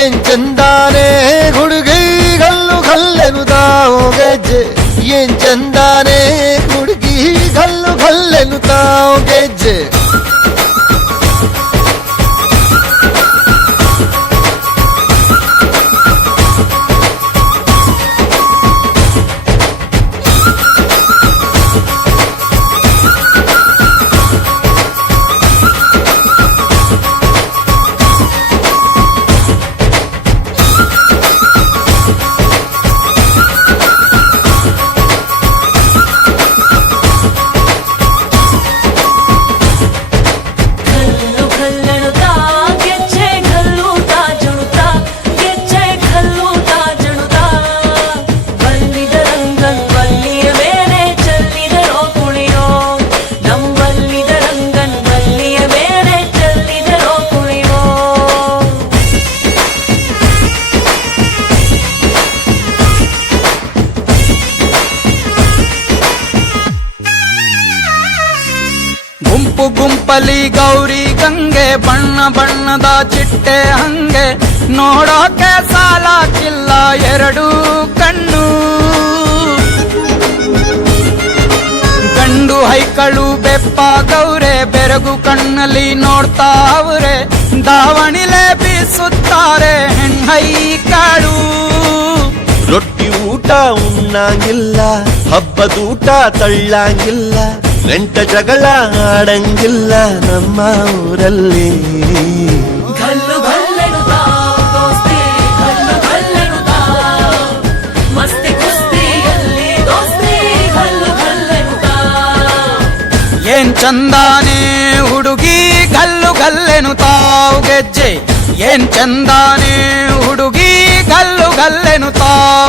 ಏನ್ ಚಂದಾನೆ ಹುಡುಗಿ ಗಲ್ಲು ಗಲ್ಲೆನುತಾವು ಗೆಜ್ಜೆ ಏನ್ ಚಂದಾನೆ ಹುಡುಗಿ ಗಲ್ಲು ಗಲ್ಲೆನುತಾವು ಗೆಜ್ಜೆ ಗುಂಪು ಗುಂಪಲಿ ಗೌರಿ ಗಂಗೆ ಬಣ್ಣ ಬಣ್ಣದ ಚಿಟ್ಟೆ ಹಂಗೆ ನೋಡೋಕೆ ಸಾಲಾಕಿಲ್ಲ ಎರಡು ಕಣ್ಣು ಗಂಡು ಹೈಕಳು ಬೆಪ್ಪ ಗೌರೆ ಬೆರಗು ಕಣ್ಣಲ್ಲಿ ನೋಡ್ತಾ ಅವ್ರೆ ದಾವಣಿಲೆ ಬೀಸುತ್ತಾರೆ ಹೆಣ್ಣೈಕಳು ರೊಟ್ಟಿ ಊಟ ಉಣ್ಣಂಗಿಲ್ಲ ಹಬ್ಬದೂಟ ತಳ್ಳಂಗಿಲ್ಲ ಗಂಟ ಜಗಳ ಆಡಂಗಿಲ್ಲ ನಮ್ಮ ಊರಲ್ಲಿ ಗಲ್ಲು ಗಲ್ಲೆನುತಾ ದೋಸ್ತಿ ಗಲ್ಲು ಗಲ್ಲೆನುತಾ ಮಸ್ತಿ ಕುಸ್ತಿಯಲ್ಲಿ ದೋಸ್ತಿ ಗಲ್ಲು ಗಲ್ಲೆನುತಾ ಏನ್ ಚಂದಾನೆ ಹುಡುಗಿ ಗಲ್ಲು ಗಲ್ಲೆನುತಾವ್ ಗೆಜ್ಜೆ ಏನ್ ಚಂದಾನೆ ಹುಡುಗಿ ಗಲ್ಲು ಗಲ್ಲೆನುತಾವ್